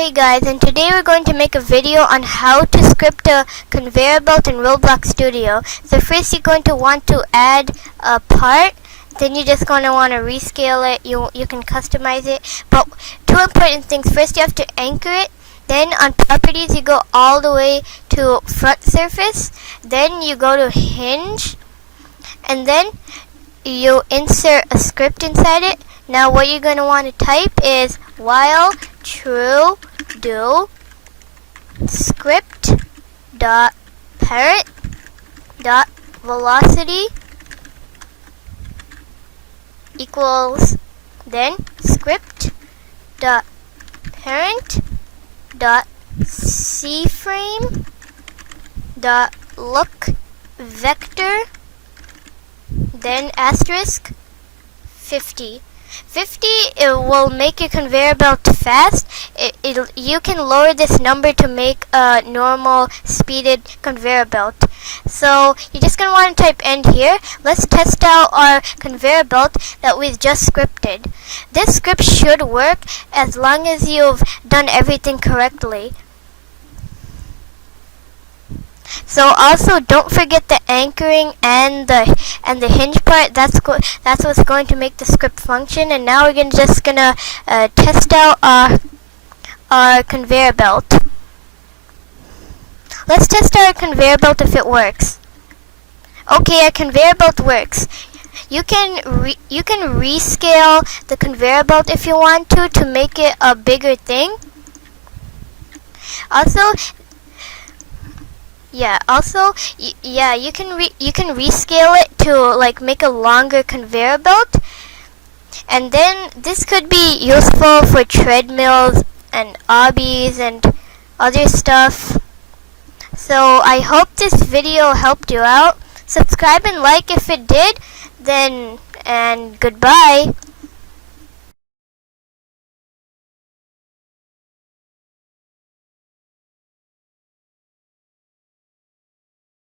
Hey guys, and today we're going to make a video on how to script a conveyor belt in Roblox Studio. So first you're going to want to add a part, then you're just going to want to rescale it. You can customize it. But two important things. First you have to anchor it. Then on properties you go all the way to front surface. Then you go to hinge. And then you insert a script inside it. Now what you're going to want to type is while true do script.Parent.Velocity equals then script.Parent.CFrame.lookVector then asterisk 50. 50 it will make your conveyor belt fast. You can lower this number to make a normal speeded conveyor belt. So you're just going to want to type end here. Let's test out our conveyor belt that we've just scripted. This script should work as long as you've done everything correctly. So also don't forget the anchoring and the hinge part. That's what's going to make the script function. And now we're just gonna test out our conveyor belt. Let's test our conveyor belt if it works. Okay, our conveyor belt works. You can rescale the conveyor belt if you want to make it a bigger thing. You can rescale it to like make a longer conveyor belt. And then this could be useful for treadmills and obbies and other stuff. So I hope this video helped you out. Subscribe and like if it did. And goodbye.